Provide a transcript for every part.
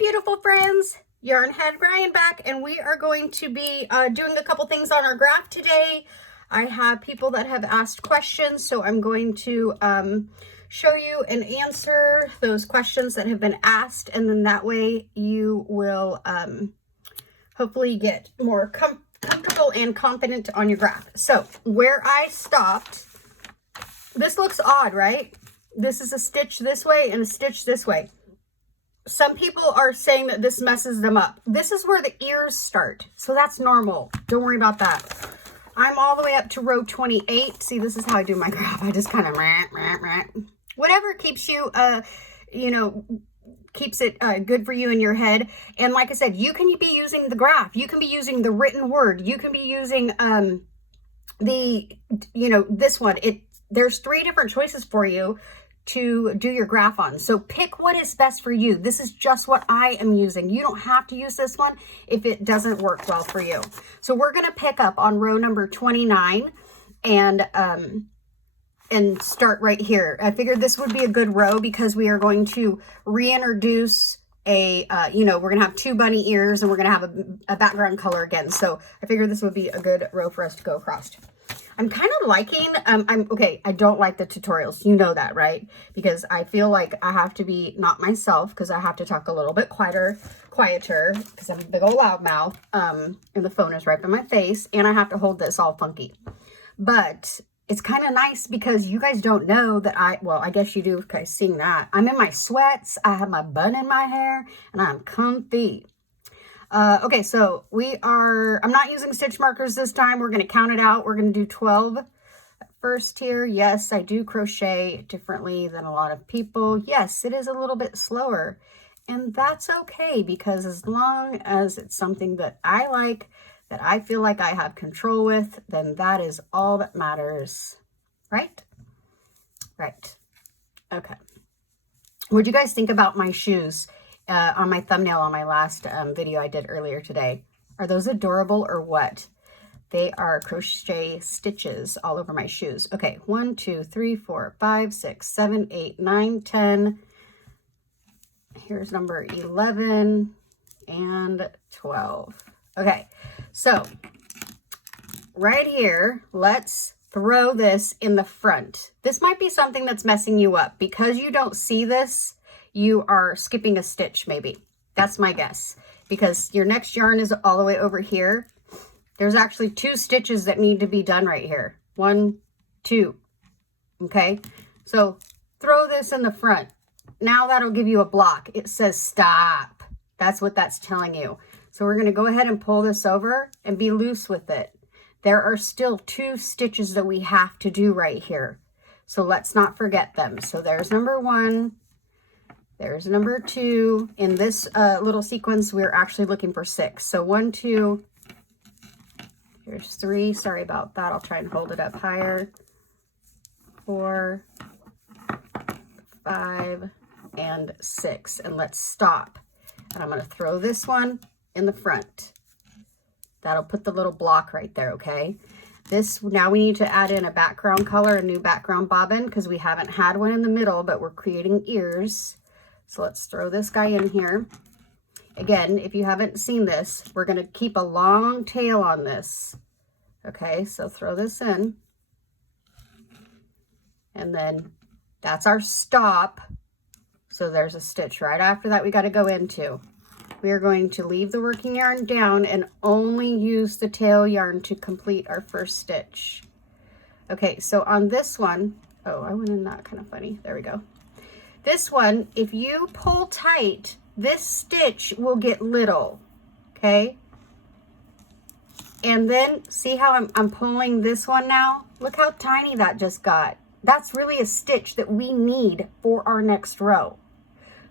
beautiful friends, YarnHagRyan back, and we are going to be doing a couple things on our graph today. I have people that have asked questions, so I'm going to show you and answer those questions that have been asked, and then that way you will hopefully get more comfortable and confident on your graph. So where I stopped, this looks odd, right? This is a stitch this way and a stitch this way. Some people are saying that this messes them up. This is where the ears start, so that's normal. Don't worry about that. I'm all the way up to row 28. See, this is how I do my graph. I just kind of whatever keeps you, keeps it good for you in your head. And like I said, you can be using the graph. You can be using the written word. You can be using this one. There's 3 different choices for you to do your graph on. So pick what is best for you. This is just what I am using. You don't have to use this one if it doesn't work well for you. So we're going to pick up on row number 29 and start right here. I figured this would be a good row because we are going to reintroduce we're going to have 2 bunny ears and we're going to have a background color again. So I figured this would be a good row for us to go across. I'm kind of liking, I don't like the tutorials. You know that, right? Because I feel like I have to be not myself because I have to talk a little bit quieter because I'm a big old loudmouth, and the phone is right by my face and I have to hold this all funky. But it's kind of nice because you guys don't know that I guess you do guys seeing that. I'm in my sweats, I have my bun in my hair, and I'm comfy. Okay, so I'm not using stitch markers this time. We're going to count it out. We're going to do 12 at first here. Yes, I do crochet differently than a lot of people. Yes, it is a little bit slower, and that's okay because as long as it's something that I like, that I feel like I have control with, then that is all that matters, right? Right. Okay. What do you guys think about my shoes? On my thumbnail on my last video I did earlier today. Are those adorable or what? They are crochet stitches all over my shoes. Okay, 1, 2, 3, 4, 5, 6, 7, 8, 9, 10. Here's number 11 and 12. Okay, so right here, let's throw this in the front. This might be something that's messing you up because you don't see this. You are skipping a stitch maybe. That's my guess. Because your next yarn is all the way over here. There's actually 2 stitches that need to be done right here. 1, 2. Okay? So throw this in the front. Now that'll give you a block. It says stop. That's what that's telling you. So we're going to go ahead and pull this over and be loose with it. There are still 2 stitches that we have to do right here. So let's not forget them. So there's number 1. There's number 2. In this little sequence, we're actually looking for 6. So 1, 2, here's 3. Sorry about that. I'll try and hold it up higher. 4, 5, and 6. And let's stop. And I'm going to throw this one in the front. That'll put the little block right there, okay? Now we need to add in a background color, a new background bobbin, because we haven't had one in the middle, but we're creating ears. So let's throw this guy in here. Again, if you haven't seen this, we're going to keep a long tail on this. Okay, so throw this in. And then that's our stop. So there's a stitch right after that we got to go into. We are going to leave the working yarn down and only use the tail yarn to complete our first stitch. Okay, so on this one, I went in that kind of funny. There we go. This one, if you pull tight, this stitch will get little, okay? And then see how I'm pulling this one now? Look how tiny that just got. That's really a stitch that we need for our next row.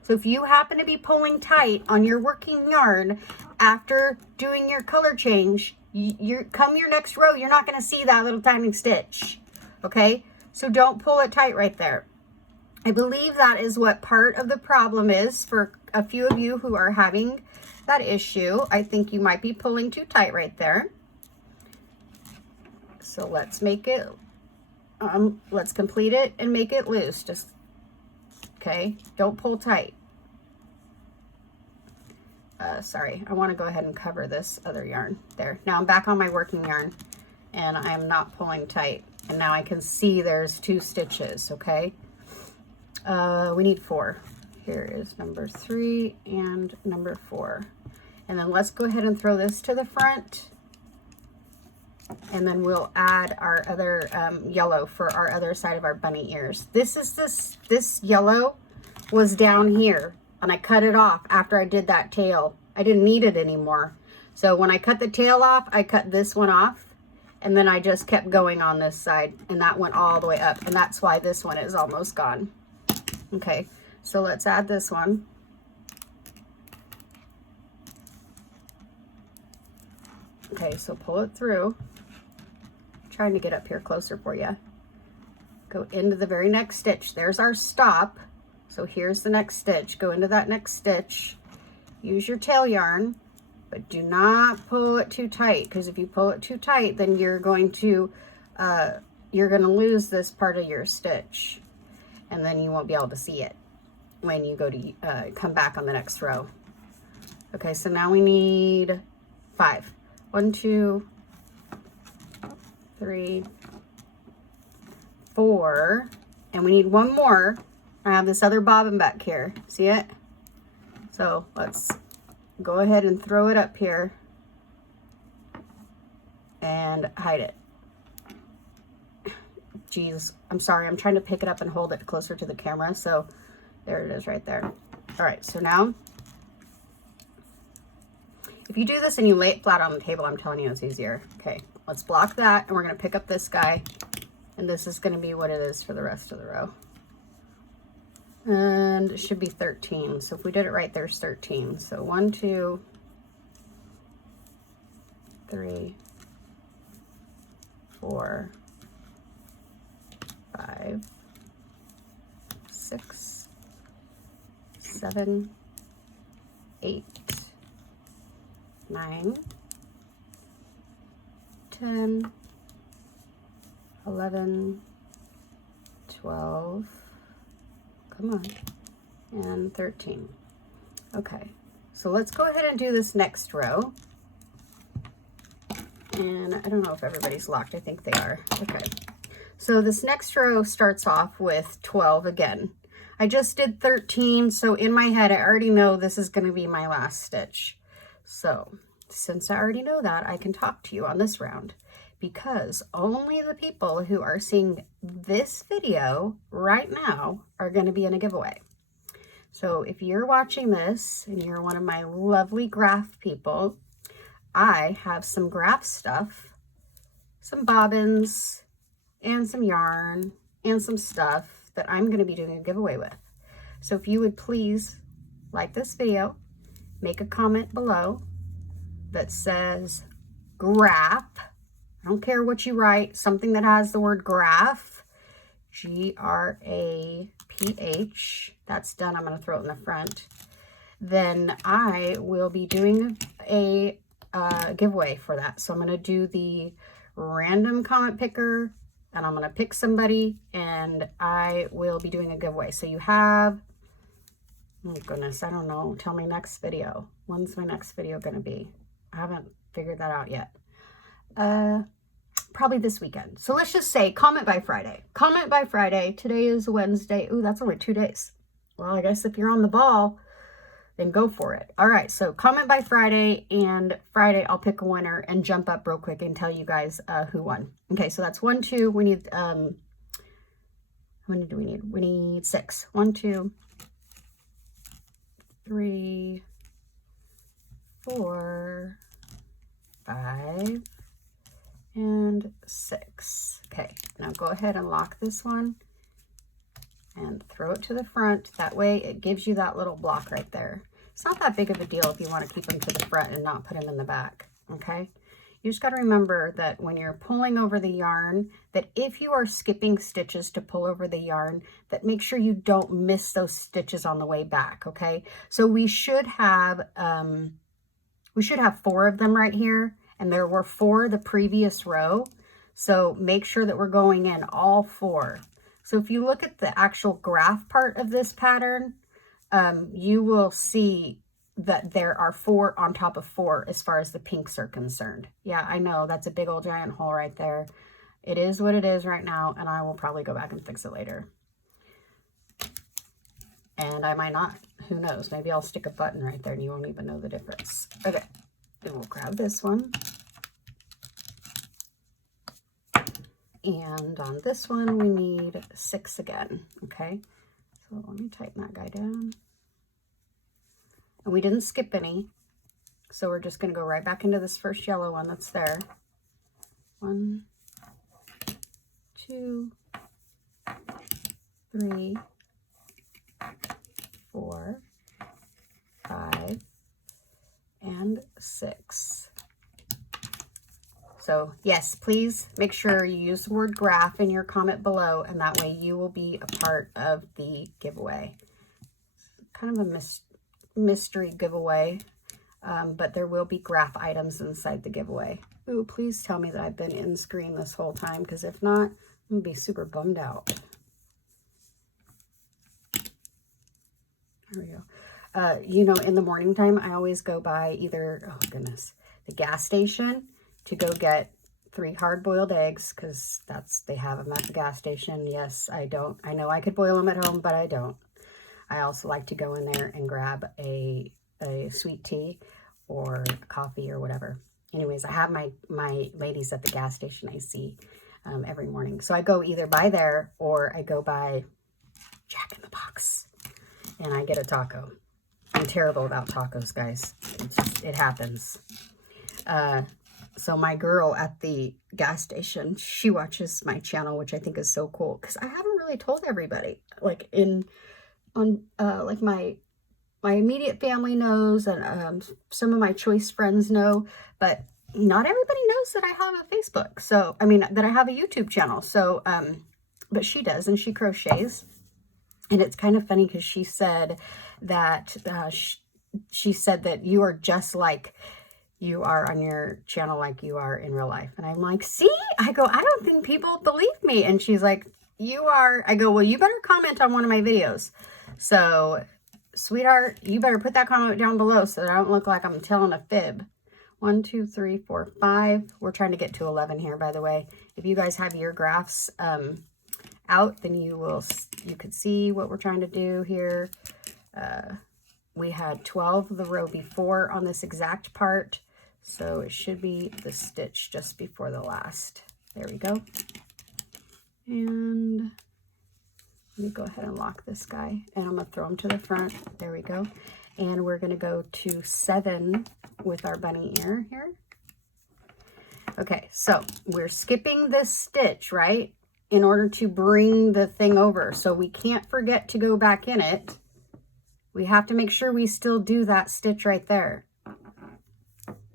So if you happen to be pulling tight on your working yarn after doing your color change, come your next row, you're not going to see that little tiny stitch, okay? So don't pull it tight right there. I believe that is what part of the problem is for a few of you who are having that issue. I think you might be pulling too tight right there. So let's make it, let's complete it and make it loose. Just, okay, don't pull tight. sorry, I want to go ahead and cover this other yarn there. Now I'm back on my working yarn and I am not pulling tight. And now I can see there's 2 stitches, okay? We need 4. Here is number 3 and number 4. And then let's go ahead and throw this to the front. And then we'll add our other yellow for our other side of our bunny ears. This yellow was down here and I cut it off after I did that tail. I didn't need it anymore. So when I cut the tail off, I cut this one off. And then I just kept going on this side and that went all the way up. And that's why this one is almost gone. Okay, so let's add this one. Okay, so pull it through. I'm trying to get up here closer for you. Go into the very next stitch. There's our stop. So here's the next stitch. Go into that next stitch. Use your tail yarn. But do not pull it too tight, because if you pull it too tight, then you're going to lose this part of your stitch, and then you won't be able to see it when you go to come back on the next row. Okay, so now we need 5. 1, 2, 3, 4, and we need 1 more. I have this other bobbin back here. See it? So let's go ahead and throw it up here and hide it. Geez, I'm sorry. I'm trying to pick it up and hold it closer to the camera. So there it is right there. All right, so now if you do this and you lay it flat on the table, I'm telling you it's easier. Okay, let's block that and we're going to pick up this guy, and this is going to be what it is for the rest of the row. And it should be 13. So if we did it right, there's 13. So 1, 2, 3, 4, 5, 6, 7, 8, 9, 10, 11, 12, come on, and 13. Okay, so let's go ahead and do this next row. And I don't know if everybody's locked. I think they are. Okay, so this next row starts off with 12 again. I just did 13, so in my head, I already know this is going to be my last stitch. So since I already know that, I can talk to you on this round, because only the people who are seeing this video right now are going to be in a giveaway. So if you're watching this and you're one of my lovely graph people, I have some graph stuff, some bobbins, and some yarn, and some stuff that I'm going to be doing a giveaway with. So if you would please like this video, make a comment below that says graph. I don't care what you write, something that has the word graph, G-R-A-P-H. That's done. I'm going to throw it in the front. Then I will be doing a giveaway for that. So I'm going to do the random comment picker, and I'm going to pick somebody, and I will be doing a giveaway. So you have, oh goodness, I don't know. Tell me next video. When's my next video going to be? I haven't figured that out yet. Probably this weekend. So let's just say comment by Friday. Comment by Friday. Today is Wednesday. Ooh, that's only 2 days. Well, I guess if you're on the ball, then go for it. All right, so comment by Friday, and Friday I'll pick a winner and jump up real quick and tell you guys who won. Okay, so that's 1, 2. We need, how many do we need? We need 6. 1, 2, 3, 4, 5, and 6. Okay, now go ahead and lock this one and throw it to the front. That way it gives you that little block right there. It's not that big of a deal if you want to keep them to the front and not put them in the back, okay? You just got to remember that when you're pulling over the yarn, that if you are skipping stitches to pull over the yarn, that make sure you don't miss those stitches on the way back, okay? So we should have 4 of them right here, and there were 4 the previous row. So make sure that we're going in all 4. So if you look at the actual graph part of this pattern, you will see that there are 4 on top of 4 as far as the pinks are concerned. Yeah, I know that's a big old giant hole right there. It is what it is right now, and I will probably go back and fix it later. And I might not. Who knows? Maybe I'll stick a button right there and you won't even know the difference. Okay, and we'll grab this one. And on this one, we need 6 again, okay? So let me tighten that guy down. And we didn't skip any, so we're just gonna go right back into this first yellow one that's there. 1, 2, 3, 4, 5, and 6. So yes, please make sure you use the word graph in your comment below, and that way you will be a part of the giveaway. It's kind of a mystery giveaway, but there will be graph items inside the giveaway. Ooh, please tell me that I've been in screen this whole time, because if not, I'm gonna be super bummed out. There we go. You know, in the morning time, I always go by either, oh goodness, the gas station to go get 3 hard-boiled eggs, because they have them at the gas station. Yes, I know I could boil them at home, but I don't. I also like to go in there and grab a sweet tea or coffee or whatever. Anyways, I have my ladies at the gas station I see every morning. So I go either by there or I go by Jack in the Box and I get a taco. I'm terrible about tacos, guys. It happens. So my girl at the gas station, she watches my channel, which I think is so cool, because I haven't really told everybody. Like like my immediate family knows, and some of my choice friends know, but not everybody knows that I have a Facebook. So I mean that I have a YouTube channel. So but she does, and she crochets, and it's kind of funny because she said that she said that you are just like you are on your channel, like you are in real life. And I'm like, see, I go, I don't think people believe me. And she's like, you are. I go, well, you better comment on one of my videos. So, sweetheart, you better put that comment down below so that I don't look like I'm telling a fib. 1, 2, 3, 4, 5. We're trying to get to 11 here, by the way. If you guys have your graphs out, then you could see what we're trying to do here. We had 12 the row before on this exact part, so it should be the stitch just before the last. There we go. And let me go ahead and lock this guy, and I'm going to throw him to the front. There we go. And we're going to go to 7 with our bunny ear here. Okay, so we're skipping this stitch, right, in order to bring the thing over. So we can't forget to go back in it. We have to make sure we still do that stitch right there.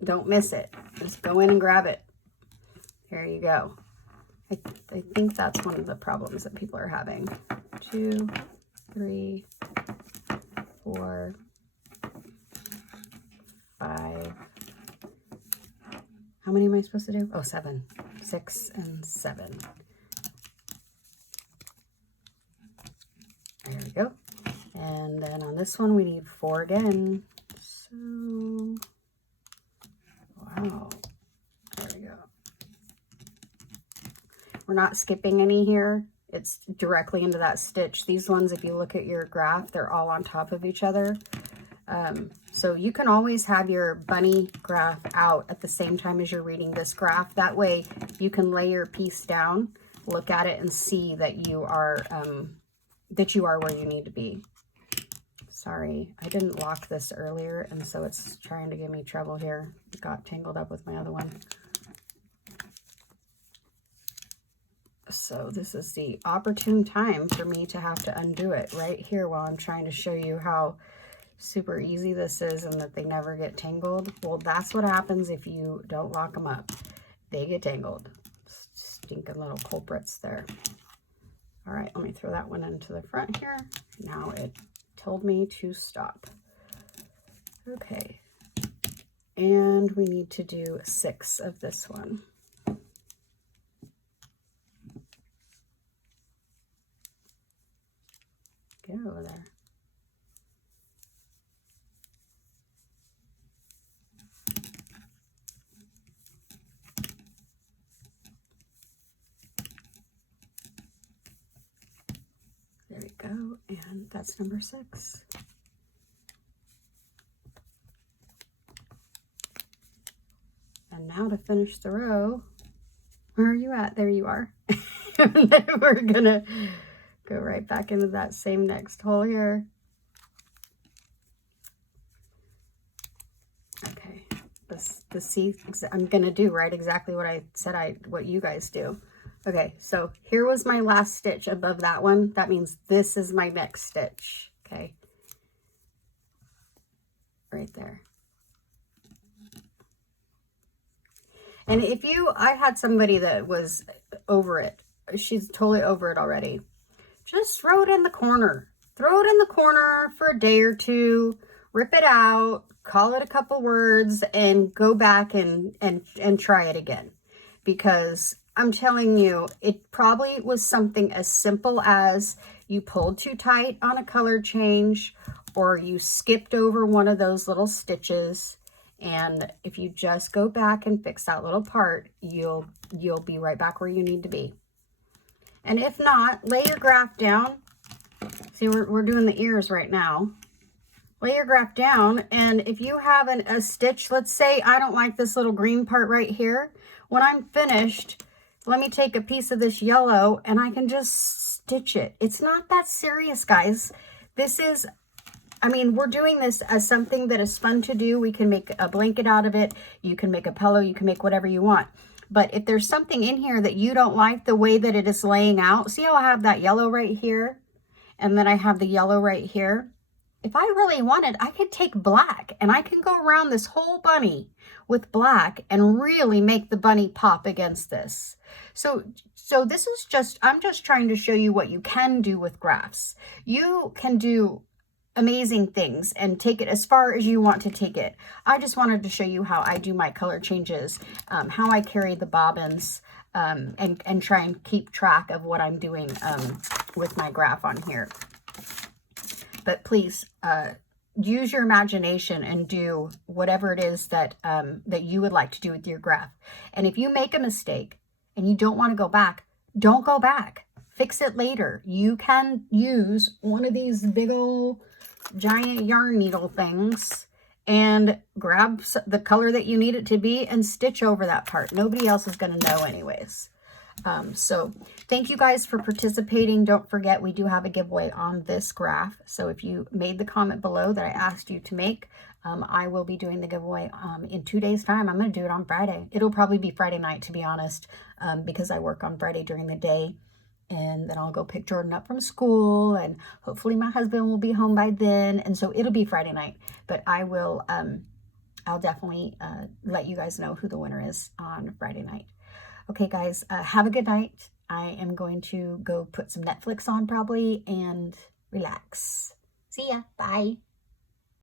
Don't miss it. Just go in and grab it. There you go. I think that's one of the problems that people are having. 2, 3, 4, 5. How many am I supposed to do? Oh, 7. 6 and 7. There we go. And then on this one, we need 4 again. So, wow. There we go. We're not skipping any here. It's directly into that stitch. These ones, if you look at your graph, they're all on top of each other. So you can always have your bunny graph out at the same time as you're reading this graph. That way you can lay your piece down, look at it, and see that you are where you need to be. Sorry, I didn't lock this earlier, and so it's trying to give me trouble here. It got tangled up with my other one. So this is the opportune time for me to have to undo it right here while I'm trying to show you how super easy this is and that they never get tangled. Well, that's what happens if you don't lock them up. They get tangled. Stinking little culprits there. All right, let me throw that one into the front here. Now it told me to stop. Okay, and we need to do 6 of this one. Get over there. go, and that's number 6. And now to finish the row, where are you at? There you are. And then we're gonna go right back into that same next hole here. Okay, I'm gonna do right exactly what I said what you guys do. Okay, so here was my last stitch above that one. That means this is my next stitch. Okay, right there. And if I had somebody that was over it, she's totally over it already, just throw it in the corner. Throw it in the corner for a day or two, rip it out, call it a couple words, and go back and try it again. Because I'm telling you, it probably was something as simple as you pulled too tight on a color change, or you skipped over one of those little stitches. And if you just go back and fix that little part, you'll be right back where you need to be. And if not, lay your graph down. See, we're doing the ears right now. Lay your graph down, and if you have a stitch, let's say I don't like this little green part right here. When I'm finished, let me take a piece of this yellow and I can just stitch it. It's not that serious, guys. This is, I mean, we're doing this as something that is fun to do. We can make a blanket out of it. You can make a pillow. You can make whatever you want. But if there's something in here that you don't like the way that it is laying out, see how I have that yellow right here? And then I have the yellow right here. If I really wanted, I could take black and I can go around this whole bunny with black and really make the bunny pop against this. So this is just, I'm just trying to show you what you can do with graphs. You can do amazing things and take it as far as you want to take it. I just wanted to show you how I do my color changes, how I carry the bobbins, and try and keep track of what I'm doing with my graph on here. But please use your imagination and do whatever it is that that you would like to do with your graph. And if you make a mistake and you don't want to go back, don't go back. Fix it later. You can use one of these big old giant yarn needle things and grab the color that you need it to be and stitch over that part. Nobody else is going to know anyways. So thank you guys for participating. Don't forget, we do have a giveaway on this graph. So if you made the comment below that I asked you to make, I will be doing the giveaway in 2 days time. I'm going to do it on Friday. It'll probably be Friday night, to be honest, because I work on Friday during the day. And then I'll go pick Jordan up from school, and hopefully my husband will be home by then. And so it'll be Friday night, but I will, I'll definitely let you guys know who the winner is on Friday night. Okay, guys, have a good night. I am going to go put some Netflix on probably and relax. See ya. Bye.